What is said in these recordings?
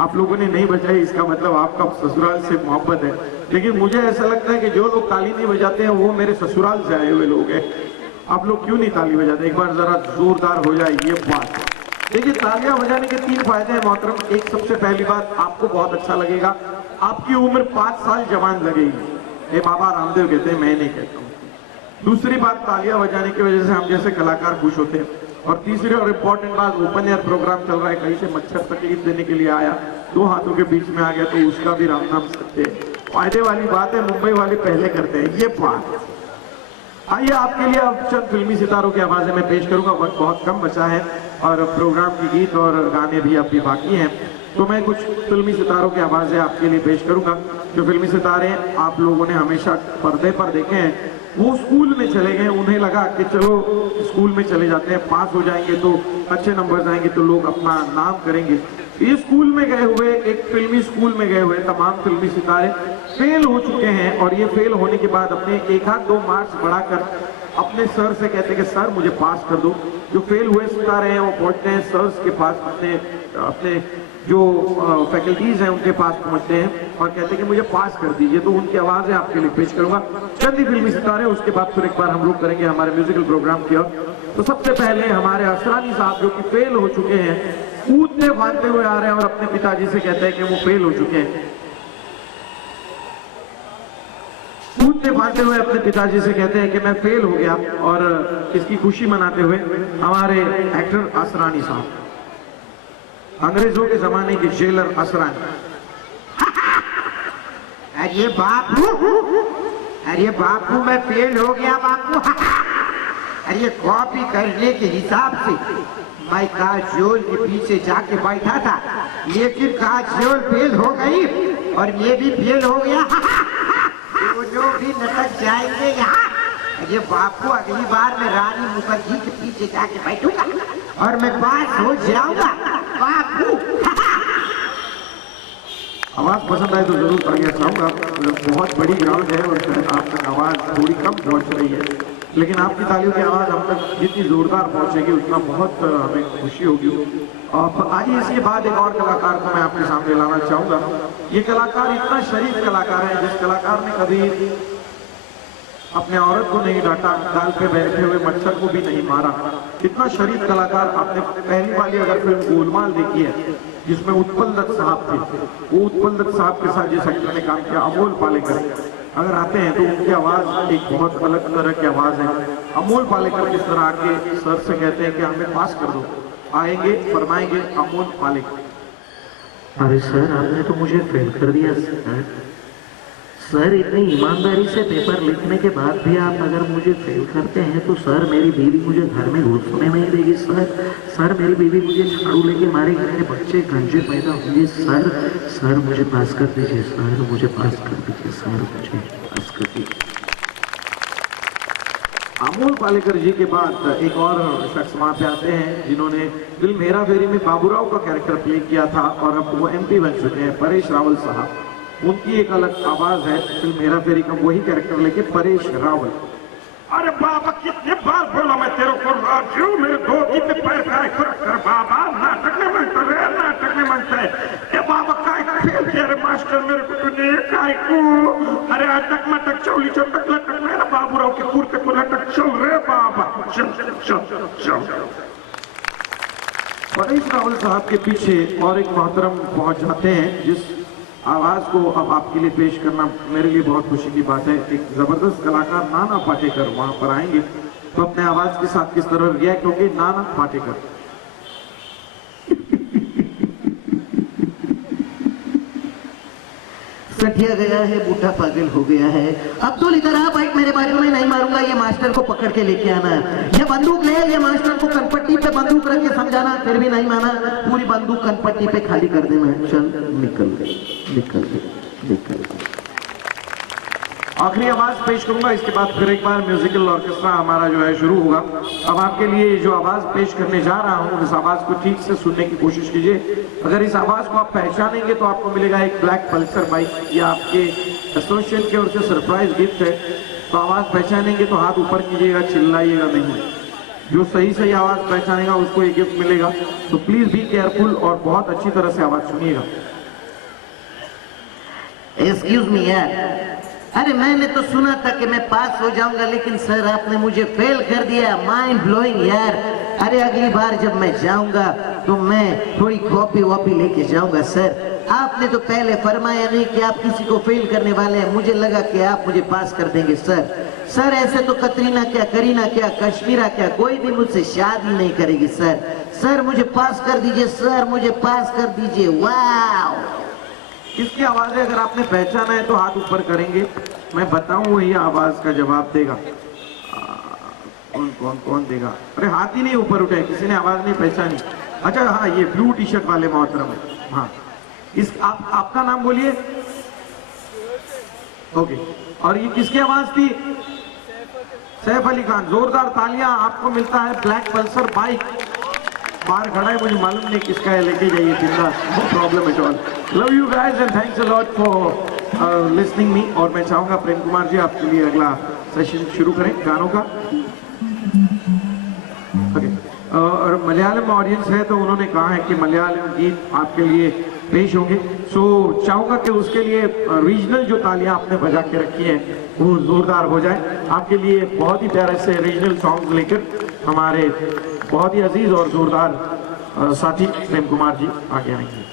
आप लोगों ने नहीं बजाई, इसका मतलब आपका ससुराल से मोहब्बत है। लेकिन मुझे ऐसा लगता है कि जो लोग ताली नहीं बजाते हैं वो मेरे ससुराल से आए हुए लोग हैं। आप लोग क्यों नहीं ताली बजाते? एक बार जरा जोरदार हो जाए ये बात। देखिए, तालियां बजाने के 3 फायदे हैं मोहतरम। एक, सबसे पहली बात, आपको बहुत अच्छा लगेगा, आपकी उम्र 5 साल जवान लगेगी। ये बाबा रामदेव कहते हैं, मैं नहीं कहता हूँ। दूसरी बात, तालियां बजाने की वजह से हम जैसे कलाकार खुश होते हैं। और तीसरी और इम्पोर्टेंट बात, ओपन एयर प्रोग्राम चल रहा है, कहीं से मच्छर तकलीफ देने के लिए आया, 2 हाथों के बीच में आ गया तो उसका भी राम नाम सकते हैं। फायदे वाली बात है, मुंबई वाले पहले करते हैं ये बात। आइए, आपके लिए अब चंद फिल्मी सितारों की आवाजें मैं पेश करूंगा। वक्त बहुत कम बचा है और प्रोग्राम की गीत और गाने भी अभी बाकी हैं, तो मैं कुछ फिल्मी सितारों की आवाजें आपके लिए पेश करूंगा। जो फिल्मी सितारे आप लोगों ने हमेशा पर्दे पर देखे हैं, वो स्कूल में चले गए, उन्हें लगा कि चलो स्कूल में चले जाते हैं, पास हो जाएंगे तो अच्छे नंबर आएंगे तो लोग अपना नाम करेंगे। ये स्कूल में गए हुए, एक फिल्मी स्कूल में गए हुए तमाम फिल्मी सितारे फेल हो चुके हैं और ये फेल होने के बाद अपने 1-2 मार्क्स बढ़ाकर अपने सर से कहते हैं कि सर मुझे पास कर दो। जो फेल हुए सितारे हैं वो पहुंचते हैं सर्स के पास, अपने जो फैकल्टीज हैं उनके पास पहुंचते हैं और कहते हैं कि मुझे पास कर दीजिए। तो उनकी आवाजें आपके लिए पेश करूंगा, चंद ही फिल्मी सितारे। उसके बाद फिर एक बार हम लोग करेंगे हमारे म्यूजिकल प्रोग्राम की ओर। तो सबसे पहले हमारे असरानी साहब जो कि फेल हो चुके हैं, कूदते फांदते हुए आ रहे हैं और अपने पिताजी से कहते हैं कि वो फेल हो चुके हैं। कूदते फांदते हुए अपने पिताजी से कहते हैं कि मैं फेल हो गया, और इसकी खुशी मनाते हुए हमारे एक्टर असरानी साहब, अंग्रेजों के जमाने के जेलर असरानी। अरे बापू मैं फेल हो गया बापू। अरे कॉपी करने के हिसाब से मैं काजोल के पीछे जाके बैठा था, लेकिन काजोल फेल हो गई और ये भी फेल हो गया। दोनों भी लटक जाएंगे यहाँ। अरे बापू, अगली बार मैं रानी मुखर्जी के पीछे जाके बैठूंगा और मैं पास हो जाऊंगा बापू। आवाज पसंद आए तो जरूर तालियां चाहूंगा। बहुत बड़ी ग्राउंड है और शायद आप तक आवाज थोड़ी कम पहुंच रही है, लेकिन आपकी तालियों की आवाज हम तक जितनी जोरदार पहुंचेगी उतना बहुत हमें खुशी होगी। अब आइए, इसके बाद एक और कलाकार को मैं आपके सामने लाना चाहूंगा। ये कलाकार इतना शरीफ कलाकार है, जिस कलाकार ने कभी अपने औरत को नहीं डांटा, गाल पे बैठे हुए मच्छर को भी नहीं मारा। इतना शरीफ कलाकार। आपने पहली वाली अगर फिल्म गोलमाल देखी है जिसमें उत्पल दत्त साहब थे, वो उत्पल दत्त साहब के साथ जिस एक्टर ने काम किया, अमोल पालेकर, अगर आते हैं तो उनकी आवाज एक बहुत अलग तरह की आवाज है। अमोल पालेकर किस तरह आके सर से कहते हैं कि हमें पास कर दो, आएंगे फरमाएंगे अमोल पालेकर, अरे सर आपने तो मुझे फेल कर दिया सर। इतनी ईमानदारी से पेपर लिखने के बाद भी आप अगर मुझे फेल करते हैं तो सर मेरी बीवी मुझे घर में घुसने नहीं देगी सर मेरी बीवी मुझे झाड़ू लेके मारेगी, मेरे बच्चे गंजे पैदा होंगे सर मुझे पास कर दीजिए सर, मुझे पास कर दीजिए सर, मुझे पास कर दीजिए। अमोल पालेकर जी के बाद एक और शख्स वहां पे आते हैं जिन्होंने फिल्म हेरा फेरी में बाबूराव का कैरेक्टर प्ले किया था और अब वो MP बन चुके हैं, परेश रावल साहब। उनकी एक अलग आवाज है, फिल्म हेरा फेरी का वही कैरेक्टर लेके परेश रावल। अरे बाबा, कितने बार बोला मैं तेरे को राजू, मेरे 2 दिन पैर कर बाबा, नाटक में मनता है, नाटक में मनता है। ए बाबा काय फेल किया रे मास्टर मेरे को तूने, काय को? अरे अटक मटक चौली चौटक लटक में ना बाबूराव के कुर्ते को लटक चल रे बाबा, चल। परेश रावल साहब के पीछे और एक मोहतरम पहुंच जाते हैं जिस आवाज को अब आपके लिए पेश करना मेरे लिए बहुत खुशी की बात है। एक जबरदस्त कलाकार नाना पाटेकर वहां पर आएंगे, तो अपने आवाज के साथ किस तरह रिएक्ट होंगे नाना पाटेकर। सटिया गया है, बूढ़ा पागल हो गया है। अब्दुल इधर आ, बाइक मेरे बाजू में नहीं मारूंगा, ये मास्टर को पकड़ के लेके आना है। ये बंदूक ले, ये मास्टर को कनपट्टी पे बंदूक रख के समझाना, फिर भी नहीं माना, पूरी बंदूक कनपट्टी पे खाली कर देना। चल निकल गए। आखिरी आवाज पेश करूंगा, इसके बाद फिर एक बार म्यूजिकल ऑर्केस्ट्रा हमारा जो है शुरू होगा। अब आपके लिए जो आवाज पेश करने जा रहा हूं, इस आवाज को ठीक से सुनने की कोशिश कीजिए। अगर इस आवाज को आप पहचानेंगे तो आपको मिलेगा एक ब्लैक पल्सर बाइक, या आपके एसोसिएशन की ओर से सरप्राइज गिफ्ट है। तो आवाज पहचानेंगे तो हाथ ऊपर कीजिएगा, चिल्लाइएगा नहीं। जो सही सही आवाज पहचानेगा उसको ये गिफ्ट मिलेगा। तो प्लीज बी केयरफुल और बहुत अच्छी तरह से आवाज सुनिएगा। एक्सक्यूज मी यार, अरे मैंने तो सुना था कि मैं पास हो जाऊंगा, लेकिन सर आपने मुझे फेल कर दिया। माइंड ब्लोइंग यार। अरे अगली बार जब मैं जाऊंगा तो मैं थोड़ी कॉपी वॉपी लेके जाऊंगा। सर आपने तो पहले फरमाया नहीं कि आप किसी को फेल करने वाले हैं, मुझे लगा कि आप मुझे पास कर देंगे। सर ऐसे तो कतरीना क्या, करीना क्या, कश्मीरा क्या, कोई भी मुझसे शादी नहीं करेगी। सर मुझे पास कर दीजिए, सर मुझे पास कर दीजिए। वाह, किसकी आवाज है? अगर आपने पहचाना है तो हाथ ऊपर करेंगे, मैं बताऊं वही आवाज का जवाब देगा। कौन देगा? अरे हाथ ही नहीं ऊपर उठे, किसी ने आवाज नहीं पहचानी। अच्छा हाँ, ये ब्लू टी शर्ट वाले मोहतरम है। हाँ, आपका नाम बोलिए। ओके, और ये किसकी आवाज थी? सैफ अली खान। जोरदार तालियां। आपको मिलता है ब्लैक पल्सर बाइक। बाहर खड़ा है, मुझे मालूम नहीं किसका है, लेके जाइए बिंदास, no problem at all. Love you guys and thanks a lot for listening me. और मैं चाहूंगा प्रेम कुमार जी आपके लिए अगला सेशन शुरू करें गानों का। ओके, और मलयालम ऑडियंस है तो उन्होंने कहा है कि मलयालम गीत आपके लिए पेश होंगे। सो चाहूंगा कि उसके लिए रीजनल जो तालियां आपने बजा के रखी हैं वो जोरदार हो जाए। आपके लिए बहुत ही प्यारे से रीजनल सॉन्ग लेकर हमारे बहुत ही अजीज और जोरदार साथी प्रेम कुमार जी आगे आएंगे।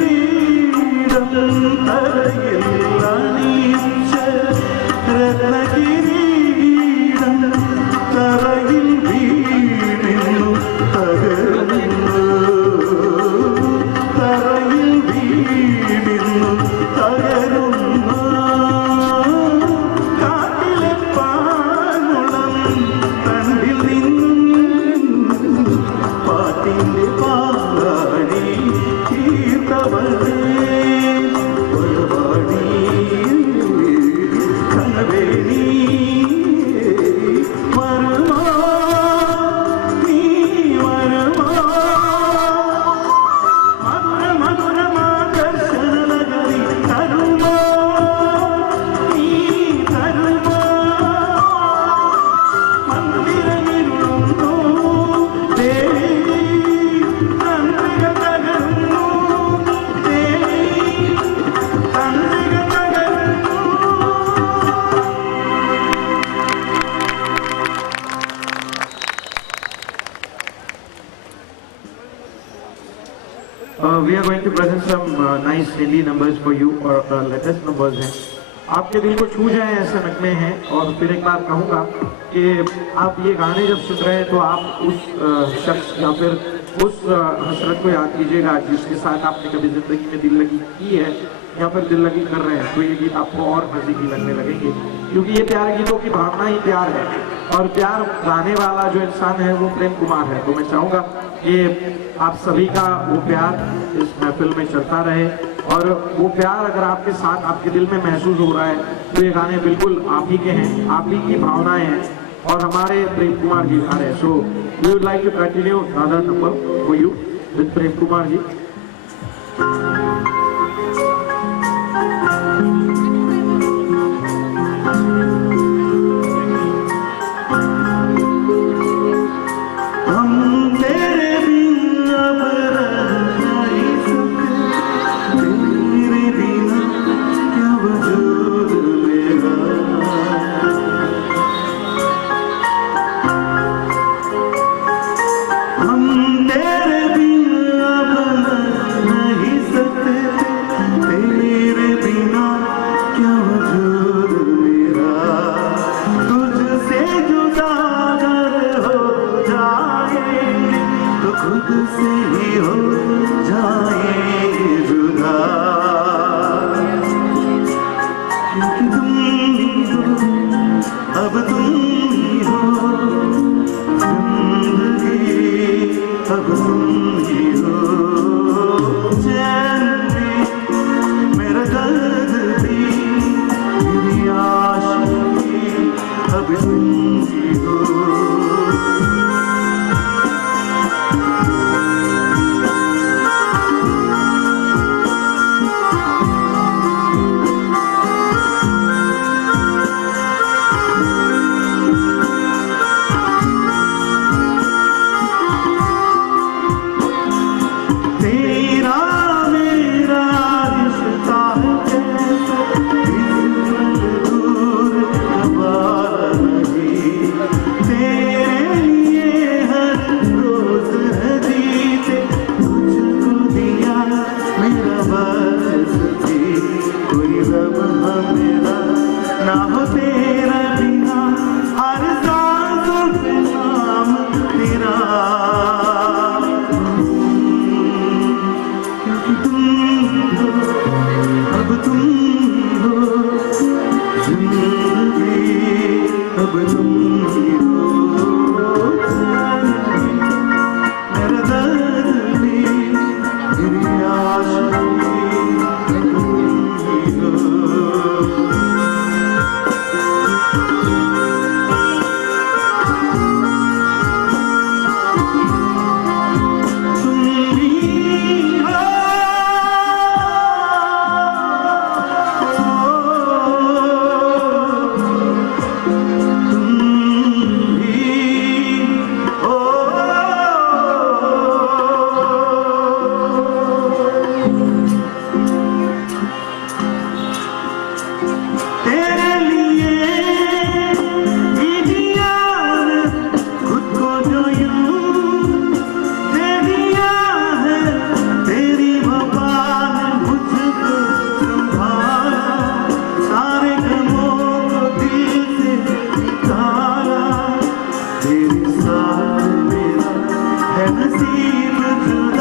रत्नगिरीडं तरयिल्लानि We are going to present some nice Hindi numbers for you और latest numbers हैं. आपके दिल को छू जाए ऐसे नगमे हैं. और फिर एक बार कहूँगा कि आप ये गाने जब सुन रहे हैं तो आप उस शख्स या फिर उस हसरत को याद कीजिएगा जिसके साथ आपने कभी जिंदगी में दिल लगी की है या फिर दिल लगी कर रहे हैं. तो ये गीत आपको और नज़दीकी लगने लगेंगे क्योंकि ये प्यार गीतों की भावना ही प्यार है. और प्यार गाने वाला जो इंसान है वो प्रेम कुमार है. तो मैं चाहूँगा कि आप सभी का वो प्यार इस महफिल में चलता रहे. और वो प्यार अगर आपके साथ आपके दिल में महसूस हो रहा है तो ये गाने बिल्कुल आप ही के हैं, आप ही की भावनाएं हैं और हमारे प्रेम कुमार जी गा रहे हैं. So we would like to continue another number for you with Prem Kumar ji. तेरे साथ मेरा है नसीब जुदा.